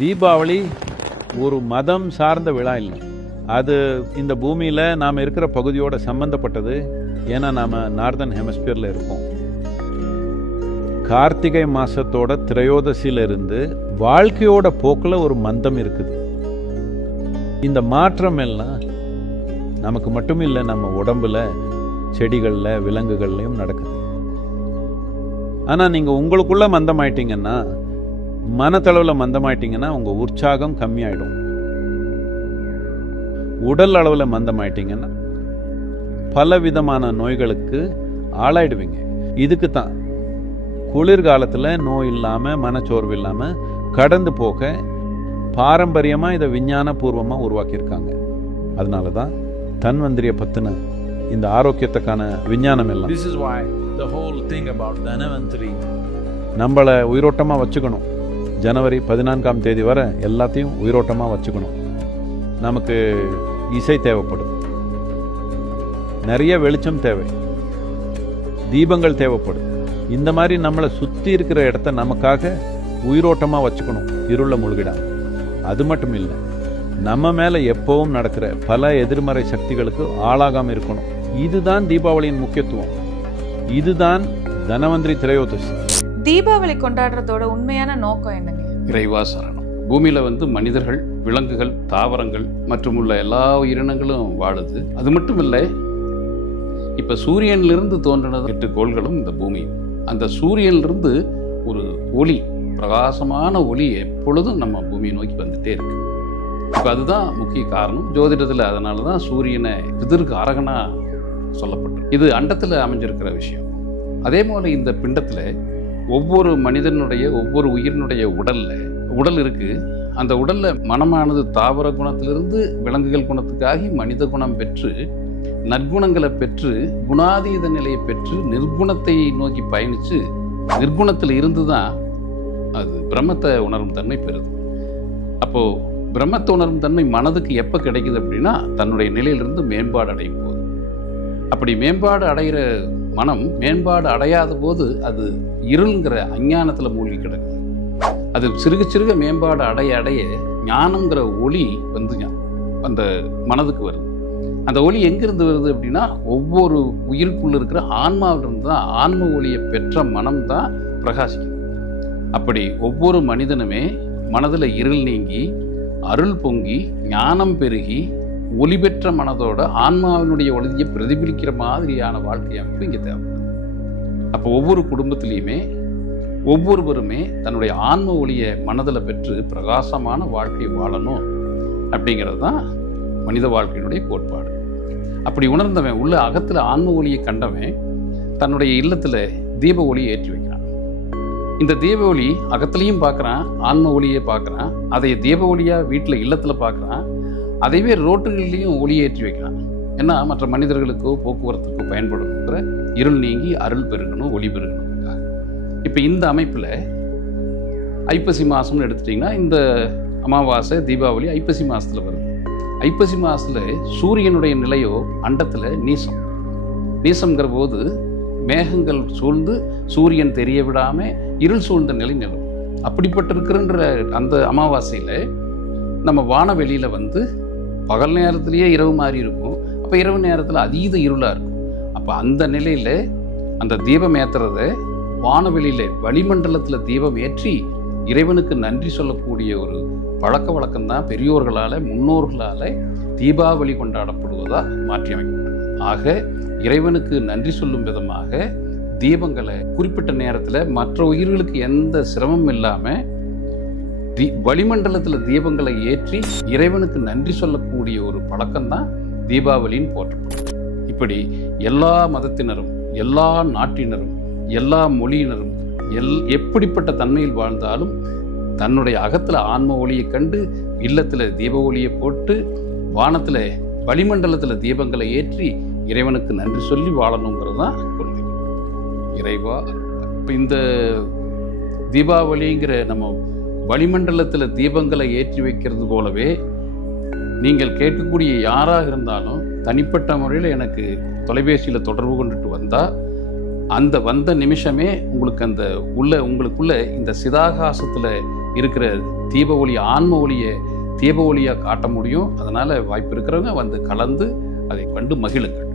தீபாவளி ஒரு மதம் சார்ந்த விழா இல்லை. அது இந்த பூமியில் நாம் இருக்கிற பகுதியோட சம்பந்தப்பட்டது. ஏன்னா நாம் நார்தன் ஹெமிஸ்பியரில் இருக்கோம். கார்த்திகை மாசத்தோட திரையோதசியிலிருந்து வாழ்க்கையோட போக்கில் ஒரு மந்தம் இருக்குது. இந்த மாற்றம் எல்லாம் நமக்கு மட்டும் இல்லை, நம்ம உடம்புல, செடிகளில், விலங்குகள்லையும் நடக்குது. ஆனால் நீங்கள் உங்களுக்குள்ள மந்தமாயிட்டீங்கன்னா, மனத்தளவில் மந்தமாயிட்டீங்கன்னா உங்கள் உற்சாகம் கம்மியாயிடும். உடல் அளவில் மந்தமாயிட்டீங்கன்னா பல விதமான நோய்களுக்கு ஆளாயிடுவீங்க. இதுக்கு தான் குளிர்காலத்தில் நோய் இல்லாமல், மனச்சோர்வு இல்லாமல் கடந்து போக பாரம்பரியமாக இதை விஞ்ஞானபூர்வமாக உருவாக்கியிருக்காங்க. அதனால தான் தன்வந்திரியை பற்றின இந்த ஆரோக்கியத்துக்கான விஞ்ஞானம் எல்லாம். This is why the whole thing about Dhanvantri. நம்மளை உயிரோட்டமாக வச்சுக்கணும். ஜனவரி 14ஆம் தேதி வரை எல்லாத்தையும் உயிரோட்டமாக வச்சுக்கணும். நமக்கு இசை தேவைப்படுது, நிறைய வெளிச்சம் தேவை, தீபங்கள் தேவைப்படுது. இந்த மாதிரி நம்மளை சுற்றி இருக்கிற இடத்த நமக்காக உயிரோட்டமாக வச்சுக்கணும், இருள முழுகிடாம. அது மட்டும் இல்லை, நம்ம மேலே எப்பவும் நடக்கிற பல எதிர்மறை சக்திகளுக்கு ஆளாகாமல் இருக்கணும். இதுதான் தீபாவளியின் முக்கியத்துவம். இதுதான் தனவந்திரி திரையோதசி. தீபாவளி கொண்டாடுறதோட உண்மையான நோக்கம் என்னங்க? இறைவா சரணம். பூமியில மனிதர்கள், விலங்குகள், தாவரங்கள் மற்றும் உள்ள எல்லா உயிரினங்களும் வாழுது. அது மட்டும் இல்லை, இப்ப சூரியனிலிருந்து தோன்றினது 8 கோள்களும் இந்த பூமியும். அந்த சூரியனிலிருந்து ஒரு ஒளி, பிரகாசமான ஒளி எப்பொழுதும் நம்ம பூமியை நோக்கி வந்துட்டே இருக்கு. இப்ப அதுதான் முக்கிய காரணம். ஜோதிடத்துல அதனாலதான் சூரியனை பிதற்கு அரகனா சொல்லப்பட்டு, இது அண்டத்துல அமைஞ்சிருக்கிற விஷயம். அதே போல இந்த பிண்டத்துல ஒவ்வொரு மனிதனுடைய, ஒவ்வொரு உயிரினுடைய உடல் இருக்கு. அந்த உடல்ல மனமானது தாவர குணத்திலிருந்து விலங்குகள் குணத்துக்காகி மனித குணம் பெற்று, நற்குணங்களை பெற்று, குணாதீத நிலையை பெற்று, நிர்குணத்தை நோக்கி பயணிச்சு, நிர்குணத்தில் இருந்துதான் அது பிரம்மத்தை உணரும் தன்மை பெறுது. அப்போ பிரம்மத்தை உணரும் தன்மை மனதுக்கு எப்ப கிடைக்குது அப்படின்னா, தன்னுடைய நிலையிலிருந்து மேம்பாடு அடையும் போது. அப்படி மேம்பாடு அடைகிற மனம் மேம்பாடு அடையாத போது அது இருள்ங்கிற அஞ்ஞானத்துல மூழ்கி கிடக்குது. அது சிறுக சிறுக மேம்பாடு அடைய அடைய ஞானம்ங்கிற ஒளி அந்த மனதுக்கு வருது. அந்த ஒளி எங்கிருந்து வருது அப்படின்னா, ஒவ்வொரு உயிருக்குள்ள இருக்கிற ஆன்மாவிலிருந்து தான். ஆன்ம ஒளியை பெற்ற மனம் தான் பிரகாசிக்குது. அப்படி ஒவ்வொரு மனிதனுமே மனதில் இருள் நீங்கி, அருள் பொங்கி, ஞானம் பெருகி, ஒளி பெற்ற மனதோட ஆன்மாவினுடைய ஒளியை பிரதிபலிக்கிற மாதிரியான வாழ்க்கை அமைப்பு இங்கே தேவைப்படுது. அப்போ ஒவ்வொரு குடும்பத்திலையுமே ஒவ்வொருவருமே தன்னுடைய ஆன்ம ஒளியை மனதில் பெற்று பிரகாசமான வாழ்க்கையை வாழணும் அப்படிங்கிறது தான் மனித வாழ்க்கையினுடைய கோட்பாடு. அப்படி உணர்ந்தவன், உள்ள அகத்தில் ஆன்ம ஒளியை கண்டவன், தன்னுடைய இல்லத்தில் தீப ஒளியை ஏற்றி வைக்கிறான். இந்த தீப ஒளி அகத்திலையும் பார்க்குறான், ஆன்ம ஒளியை பார்க்குறான். அதை தீப ஒளியாக வீட்டில் இல்லத்தில் பார்க்குறான். அதைவே ரோட்டுகள்லையும் ஒளியை ஏற்றி வைக்கிறான். ஏன்னா மற்ற மனிதர்களுக்கோ போக்குவரத்துக்கோ பயன்படுங்கிற இருள் நீங்கி அருள் பெருகணும், ஒளி பெருகணும். இப்போ இந்த அமைப்பில் ஐப்பசி மாதம்னு எடுத்துட்டிங்கன்னா, இந்த அமாவாசை, தீபாவளி ஐப்பசி மாதத்தில் வருது. ஐப்பசி மாதத்தில் சூரியனுடைய நிலையோ அண்டத்தில் நீசம்ங்கிற போது மேகங்கள் சூழ்ந்து சூரியன் தெரிய விடாமல் இருள் சூழ்ந்த நிலை நிலவும். அப்படிப்பட்டிருக்கிற அந்த அமாவாசையில் நம்ம வானவெளியில் பகல் நேரத்திலேயே இரவு மாதிரி இருக்கும். அப்போ இரவு நேரத்தில் அதீத இருளாக இருக்கும். அப்போ அந்த நிலையில் அந்த தீபம் ஏற்றுறத வானவெளியில், வளிமண்டலத்தில் தீபம் ஏற்றி இறைவனுக்கு நன்றி சொல்லக்கூடிய ஒரு பழக்க வழக்கம்தான் பெரியோர்களால், முன்னோர்களால் தீபாவளி கொண்டாடப்படுவதாக மாற்றி அமைக்கப்பட்டது. ஆக இறைவனுக்கு நன்றி சொல்லும் விதமாக தீபங்களை குறிப்பிட்ட நேரத்தில் மற்ற உயிர்களுக்கு எந்த சிரமம் இல்லாமல் வளிமண்டலத்தில் தீபங்களை ஏற்றி இறைவனுக்கு நன்றி சொல்லக்கூடிய ஒரு பழக்கம்தான் தீபாவளின்னு போற்றப்படும். இப்படி எல்லா மதத்தினரும், எல்லா நாட்டினரும், எல்லா மொழியினரும் எப்படிப்பட்ட தன்மையில் வாழ்ந்தாலும் தன்னுடைய அகத்தில் ஆன்ம ஒளியை கண்டு, இல்லத்தில் தீப ஒளியை போட்டு, வானத்தில் வளிமண்டலத்தில் தீபங்களை ஏற்றி இறைவனுக்கு நன்றி சொல்லி வாழணுங்கிறது தான் கொள்கை. இறைவா, இப்போ இந்த தீபாவளிங்கிற நம்ம வளிமண்டலத்தில் தீபங்களை ஏற்றி வைக்கிறது போலவே, நீங்கள் கேட்கக்கூடிய யாராக இருந்தாலும் தனிப்பட்ட முறையில் எனக்கு தொலைபேசியில் தொடர்பு கொண்டுட்டு வந்தால், அந்த வந்த நிமிஷமே உங்களுக்கு அந்த உங்களுக்குள்ள இந்த சிதாகாசத்தில் இருக்கிற தீப ஒளி, ஆன்ம ஒளியை தீப ஒளியாக காட்ட முடியும். அதனால் வாய்ப்பு இருக்கிறவங்க வந்து கலந்து அதை கண்டு மகிழுங்கள்.